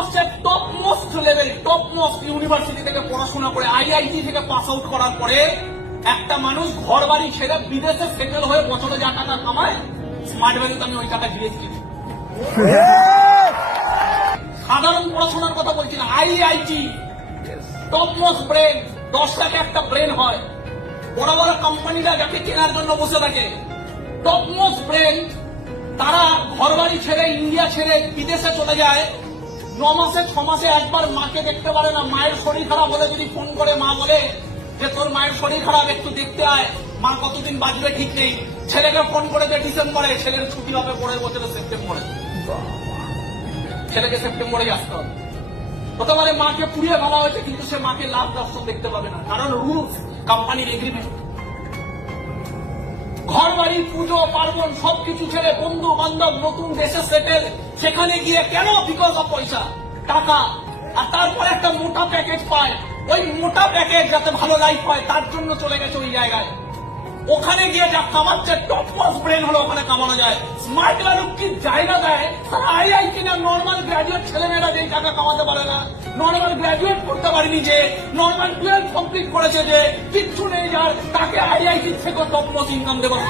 Most top most level top most university থেকে পড়াশোনা করে আইআইটি থেকে পাস আউট করার পরে একটা মানুষ ঘর বাড়ি ছেড়ে বিদেশে সেটেল হয়ে বছরে যা টাকা কামায় স্মার্ট ভ্যালুতে আমি ওই টাকা জিএসটি সাধারণ পড়াশোনার কথা বলছি না। আইআইটি টপ মোস্ট ব্রেন, 10 লাখে একটা ব্রেন হয়। বড় বড় কোম্পানিরা যাকে কেনার জন্য বসে থাকে, টপ মোস্ট ব্রেন, তারা ঘর বাড়ি ছেড়ে ইন্ডিয়া ছেড়ে বিদেশে চলে যায়। 9 মাসে 6 মাসে একবার মাকে দেখতে পারে না। মায়ের শরীর খারাপ হলে যদি ফোন করে মা বলে যে তোর মায়ের শরীর খারাপ, একটু দেখতে আয়, মা কতদিন বাঁচবে ঠিক নেই। ছেলেকে ফোন করে যে ডিসেম্বরে, ছেলের ছুটি হবে পরের বছরে সেপ্টেম্বরে, ছেলেকে সেপ্টেম্বরে আসতে হবে। হতে পারে মাকে পুড়িয়ে ফেলা হয়েছে, কিন্তু সে মাকে লাভ দর্শন দেখতে পাবে না, কারণ রুলস, কোম্পানির এগ্রিমেন্ট। ঘর বাড়ি, পুজো পার্বণ সবকিছু ছেড়ে বন্ধু বান্ধব, নতুন দেশে সেটেল, সেখানে গিয়ে কেন? বিকজ অফ পয়সা, টাকা। আর তারপর একটা মোটা প্যাকেজ পায়, ওই মোটা প্যাকেজ যাতে ভালো লাইফ পায় তার জন্য চলে গেছে ওই জায়গায়। ওখানে গিয়ে যা কামাচ্ছে, টপ মোস্ট ব্রেন হলো ওখানে কামানো যায়। স্মার্ট ভ্যালু কি জায়গা দেয়? আইআইটি না নর্মাল গ্রাজুয়েট ছেলেমেয়েরা যেই টাকা কামাতে পারে না, নর্মাল গ্রাজুয়েট করতে পারেনি, যে নর্মাল 12 কমপ্লিট করেছে, যে কিচ্ছু নেই যার, তাকে আইআইটি থেকে টপ মোস্ট ইনকাম দেওয়ার